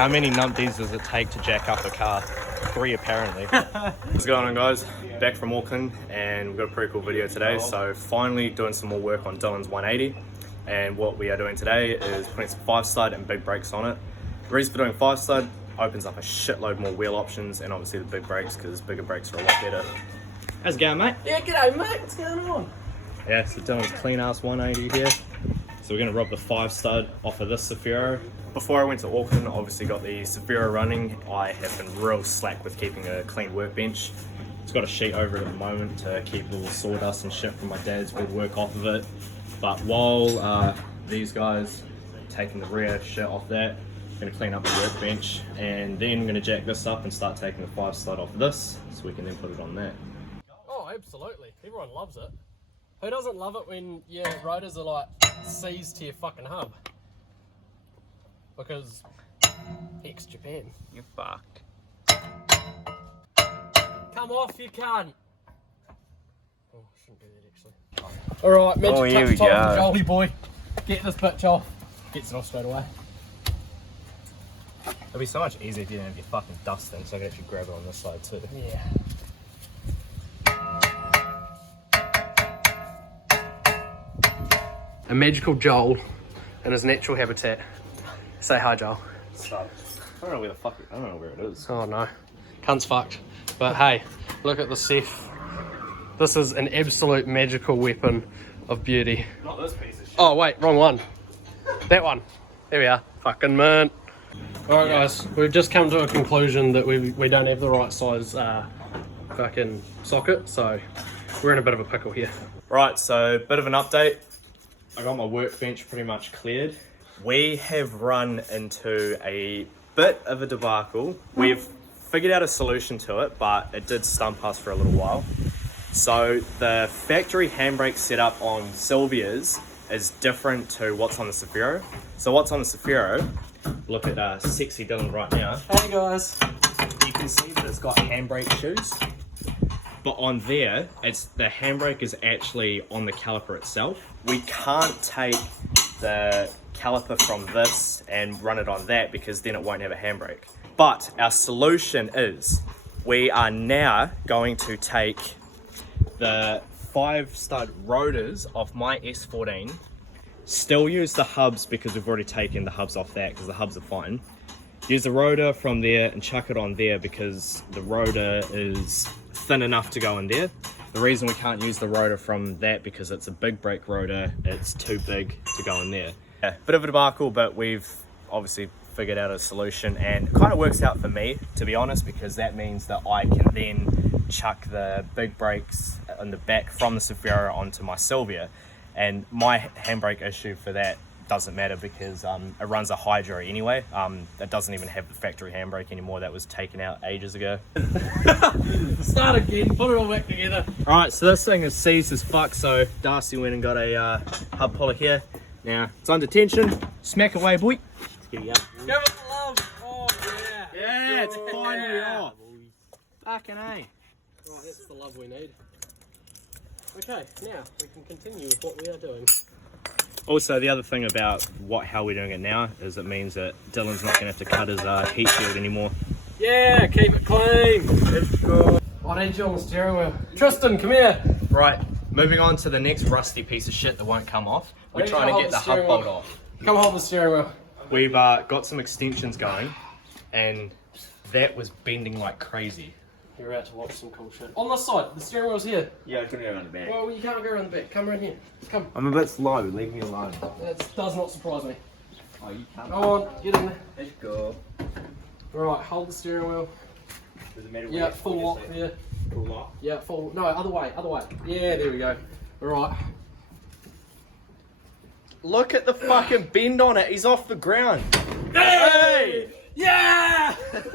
How many numpties does it take to jack up a car? 3 apparently. What's going on, guys? Back from Auckland, and we've got a pretty cool video today. So finally doing some more work on Dylan's 180, and what we are doing today is putting some 5-stud and big brakes on it. The reason for doing 5-stud opens up a shitload more wheel options, and obviously the big brakes, because bigger brakes are a lot better. How's it going, mate? Yeah, g'day mate, what's going on? Yeah, so Dylan's clean ass 180 here. So we're going to rob the 5-stud off of this Safiro. Before I went to Auckland, I obviously got the Safiro running. I have been real slack with keeping a clean workbench. It's got a sheet over it at the moment to keep all the sawdust and shit from my dad's woodwork off of it. But while these guys are taking the rear shit off that, I'm going to clean up the workbench, and then I'm going to jack this up and start taking the 5-stud off of this so we can then put it on that. Oh, absolutely. Everyone loves it. Who doesn't love it when your rotors are like C's to your fucking hub? Because ex-Japan. You're fucked. Come off, you cunt. Oh, I shouldn't do that actually. Alright, magic touch time, Jolie boy. Get this bitch off. Gets it off straight away. It'll be so much easier if you didn't have your fucking dust thing, so I can actually grab it on this side too. Yeah. A magical Joel in his natural habitat. Say hi, Joel. So, I don't know where the fuck I don't know where it is. Oh no, cunt's fucked. But hey, look at the Seth. This is an absolute magical weapon of beauty. Not this piece of shit. Oh wait, wrong one. That one. There we are. Fucking mint. Alright guys, we've just come to a conclusion that we don't have the right size fucking socket, so we're in a bit of a pickle here. Right, so bit of an update. I got my workbench pretty much cleared. We have run into a bit of a debacle. We've figured out a solution to it, but it did stump us for a little while. So the factory handbrake setup on Sylvia's is different to what's on the Safiro. So what's on the Safiro, look at sexy Dylan right now. Hey guys. You can see that it's got handbrake shoes. But on there, the handbrake is actually on the caliper itself. We can't take the caliper from this and run it on that because then it won't have a handbrake. But our solution is we are now going to take the 5-stud rotors off my S14, still use the hubs because we've already taken the hubs off that because the hubs are fine. Use the rotor from there and chuck it on there because the rotor is thin enough to go in there. The reason we can't use the rotor from that because it's a big brake rotor, it's too big to go in there. Yeah, bit of a debacle, but we've obviously figured out a solution, and it kind of works out for me, to be honest, because that means that I can then chuck the big brakes in the back from the Safiro onto my Sylvia, and my handbrake issue for that doesn't matter because it runs a Hydro anyway. It doesn't even have the factory handbrake anymore. That was taken out ages ago. Start again, put it all back together. Alright, so this thing is seized as fuck, so Darcy went and got a hub puller here. Now, it's under tension. Smack away, boy. Here we go. Give it the love. Oh yeah. Yeah, it's finally off. Fucking A. Right, that's the love we need. Okay, now we can continue with what we are doing. Also, the other thing about how we're doing it now is it means that Dylan's not going to have to cut his heat shield anymore. Yeah, keep it clean. Let's go. I need you on the steering wheel. Tristan, come here. Right, moving on to the next rusty piece of shit that won't come off. We're trying to get the hub bolt off. Come hold the steering wheel. We've got some extensions going, and that was bending like crazy. You're about to watch some cool shit. On this side, the steering wheel's here. Yeah, I couldn't go around the back. Well, you can't go around the back. Come around here. Come. I'm a bit slow, leave me alone. That does not surprise me. Oh, you can't. Go on, get in there. Let's go. Right, hold the steering wheel. Does it matter Yeah, where full lock there. Full lock? Yeah, full. No, other way, other way. Yeah, there we go. Alright. Look at the fucking bend on it. He's off the ground. Hey! Yeah! Let's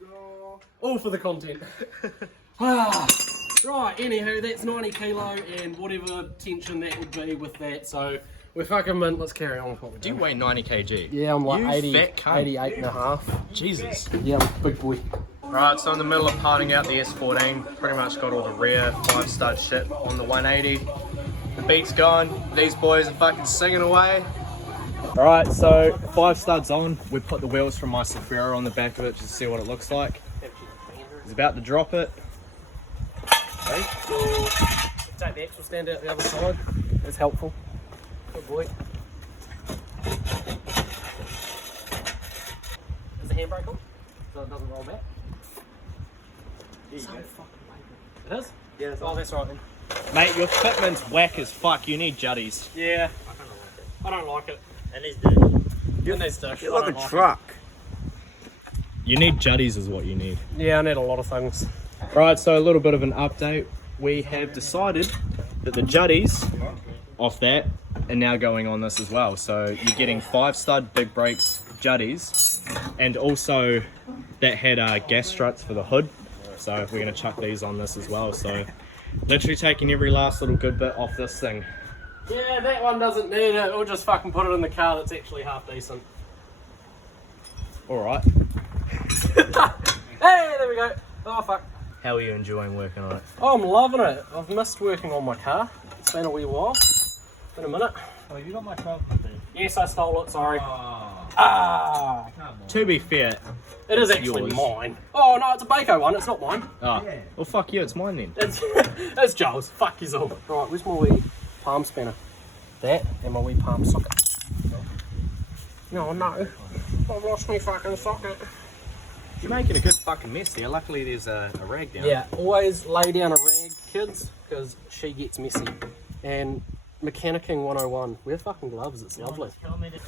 go. All for the content. Ah, right, anywho, that's 90 kilo and whatever tension that would be with that, so we're fucking mint. Let's carry on with what we're Do you doing. weigh 90 kg? Yeah, I'm like You 80, fat cunt. 88 and a half. Jesus. Yeah, I'm a big boy. Right, so in the middle of parting out the S14, pretty much got all the rear 5-stud shit on the 180. The beat's going, these boys are fucking singing away. Alright, so 5 studs on. We put the wheels from my Safira on the back of it just to see what it looks like. He's about to drop it. Okay, we'll take the axle stand out the other side. That's helpful. Good boy. Is the handbrake on? So it doesn't roll back? There you So go. fucking it is? Yeah, that's Oh, that's right then. Mate, your fitment's whack as fuck. You need juddies. Yeah. I don't like it. And it's dirty. It needs dish. You're I like a don't truck. You need juddies is what you need. Yeah, I need a lot of things. Right, so a little bit of an update. We have decided that the juddies off that are now going on this as well. So you're getting 5 stud big brakes juddies, and also that had gas struts for the hood. So we're going to chuck these on this as well. So literally taking every last little good bit off this thing. Yeah, that one doesn't need it. We'll just fucking put it in the car that's actually half decent. Alright. Hey, there we go. Oh, fuck. How are you enjoying working on it? Oh, I'm loving it. I've missed working on my car. It's been a wee while. Been a minute. Oh, you got my 12 then. Yes, I stole it, sorry. Oh, Ah! come on. To be fair, It is actually yours. mine. Oh, no, it's a Baco one. It's not mine. oh, Yeah. well fuck you, it's mine then. It's Joel's. Fuck his all. Right, where's my wee palm spanner? That and my wee palm socket. No, no. I've lost my fucking socket. You're making a good fucking mess there. Luckily there's a rag down. Yeah, always lay down a rag, kids, because she gets messy. And mechanicking 101. Wear fucking gloves, it's lovely.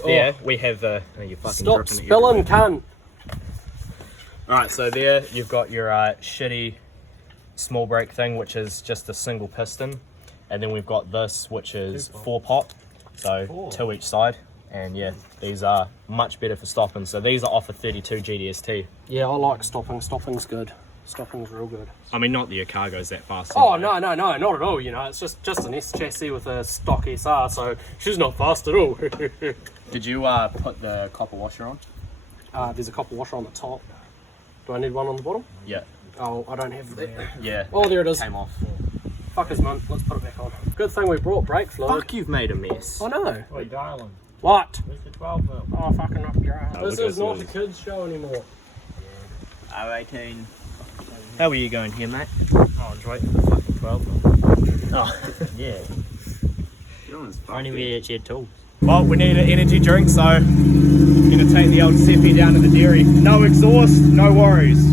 Yeah, we have the... Oh, you're fucking Stop dripping it spilling, everywhere. cunt. Alright, so there you've got your shitty small brake thing, which is just a single piston. And then we've got this, which is 4 pop. So 2 each side. And yeah, these are much better for stopping. So these are off a 32 GDST. Yeah, I like stopping. Stopping's good. Stopping's real good. I mean, not that your car goes that fast. Oh, anyway. no, not at all, you know. It's just an S chassis with a stock SR, so she's not fast at all. Did you put the copper washer on? There's a copper washer on the top. Do I need one on the bottom? Yeah. Oh, I don't have that. Yeah. Oh, there it is. Came off. Fuck his man. Let's put it back on. Good thing we brought brake fluid. Fuck, you've made a mess. I know. Oi, darling. What? Where's the 12 mil? Oh, fucking up your ass. Oh, This look is at not a this. kids show anymore. R18. How are you going here, mate? Oh, I was waiting for the fucking 12 mil. Oh. Yeah. You're on his fucking. Only we actually had tools. Well, we need an energy drink, so gonna take the old Seppi down to the dairy. No exhaust, no worries.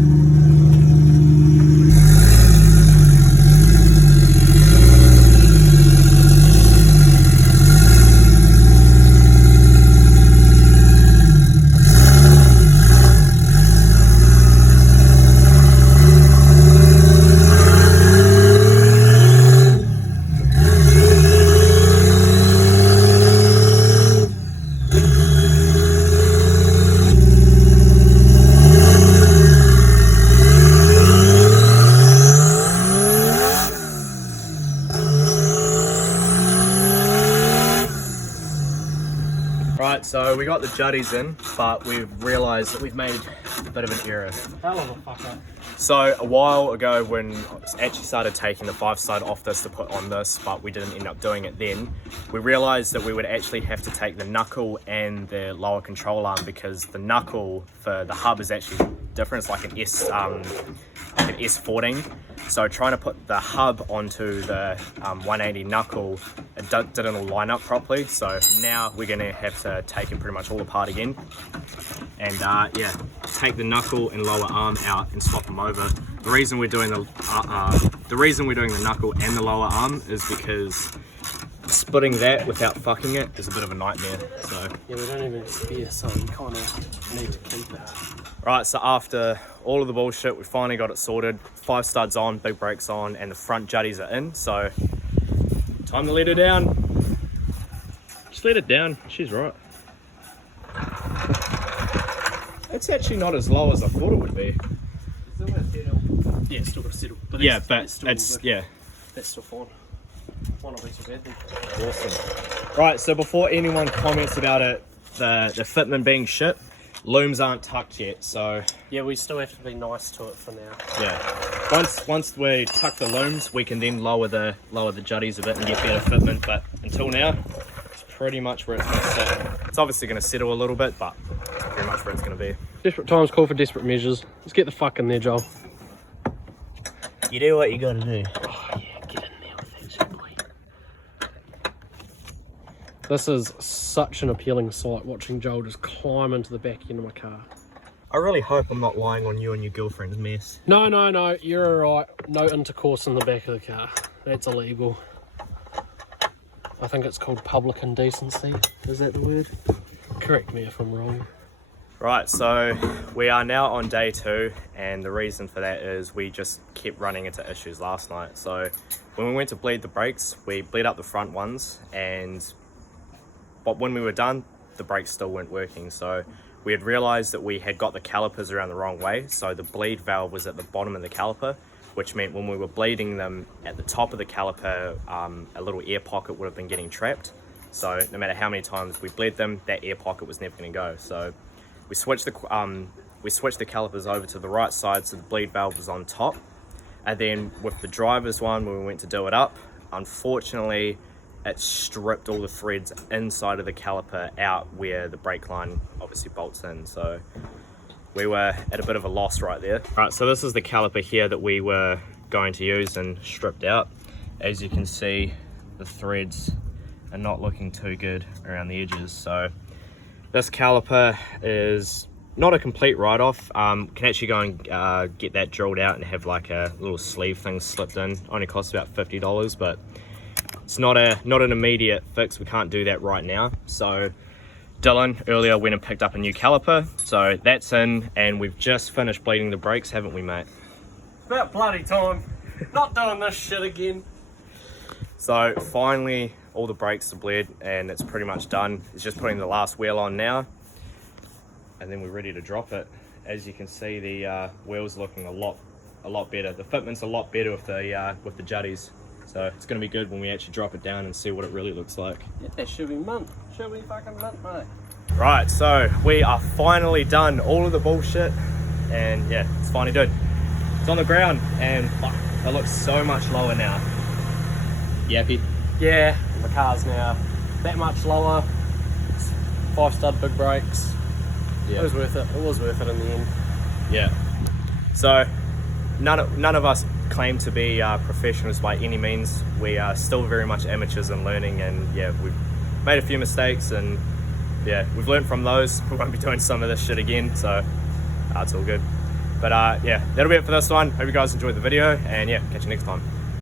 Right, so we got the juddies in, but we've realised that we've made a bit of an error. Hell of a fuck up. So a while ago when I actually started taking the 5 side off this to put on this, but we didn't end up doing it then, we realised that we would actually have to take the knuckle and the lower control arm, because the knuckle for the hub is actually different. It's like an S14. So trying to put the hub onto the 180 knuckle, it didn't all line up properly. So now we're gonna have to take it pretty much all apart again. And yeah, take the knuckle and lower arm out and swap them over. The reason we're doing the knuckle and the lower arm is because splitting that without fucking it is a bit of a nightmare. So Yeah, we don't even spare, so you kind of need to keep it. right, so after all of the bullshit, we finally got it sorted. 5 studs on, big brakes on, and the front juddies are in. So time to let her down. Just let it down. She's right. It's actually not as low as I thought it would be. Yeah, it's still got to settle. But Yeah, that's but still it's good. yeah. That's still fine. Might not be too bad then. Awesome. Right, so before anyone comments about it, the fitment being shit, looms aren't tucked yet, so Yeah, we still have to be nice to it for now. yeah. Once we tuck the looms, we can then lower the juddies a bit and get better fitment. But until now, it's pretty much where it's going to sit. It's obviously going to settle a little bit, but that's pretty much where it's going to be. Desperate times call for desperate measures. Let's get the fuck in there, Joel. You do what you gotta do. Oh yeah, get in there with that shit, boy. This is such an appealing sight, watching Joel just climb into the back end of my car. I really hope I'm not lying on you and your girlfriend's mess. No, you're alright. No intercourse in the back of the car. That's illegal. I think it's called public indecency. Is that the word? Correct me if I'm wrong. Right, so we are now on day 2, and the reason for that is we just kept running into issues last night. So when we went to bleed the brakes, we bleed up the front ones, but when we were done, the brakes still weren't working. So we had realized that we had got the calipers around the wrong way. So the bleed valve was at the bottom of the caliper, which meant when we were bleeding them at the top of the caliper, a little air pocket would have been getting trapped. So no matter how many times we bled them, that air pocket was never going to go. So we switched the calipers over to the right side, so the bleed valve was on top. And then with the driver's one, when we went to do it up, unfortunately, it stripped all the threads inside of the caliper out where the brake line obviously bolts in. So we were at a bit of a loss right there. Right, so this is the caliper here that we were going to use and stripped out. As you can see, the threads are not looking too good around the edges. So this caliper is not a complete write-off. Can actually go and get that drilled out and have like a little sleeve thing slipped in. Only costs about $50, but it's not an immediate fix. We can't do that right now. So Dylan earlier went and picked up a new caliper, so that's in, and we've just finished bleeding the brakes, haven't we, mate? About bloody time. Not doing this shit again. So finally all the brakes are bled and it's pretty much done. It's just putting the last wheel on now, and then we're ready to drop it. As you can see, the wheel's looking a lot better. The fitment's a lot better with the juddies. So it's going to be good when we actually drop it down and see what it really looks like. Yeah, that should be mint. Should be fucking mint, mate. Right, so we are finally done all of the bullshit, and yeah, it's finally done. It's on the ground, and fuck, it looks so much lower now. Yappy. Yeah, the car's now that much lower. 5-stud big brakes. Yeah. It was worth it. It was worth it in the end. Yeah. So none of us claim to be professionals by any means. We are still very much amateurs and learning, and yeah, we've made a few mistakes, and yeah, we've learned from those. We won't be doing some of this shit again, so it's all good. But yeah, that'll be it for this one. Hope you guys enjoyed the video, and yeah, catch you next time.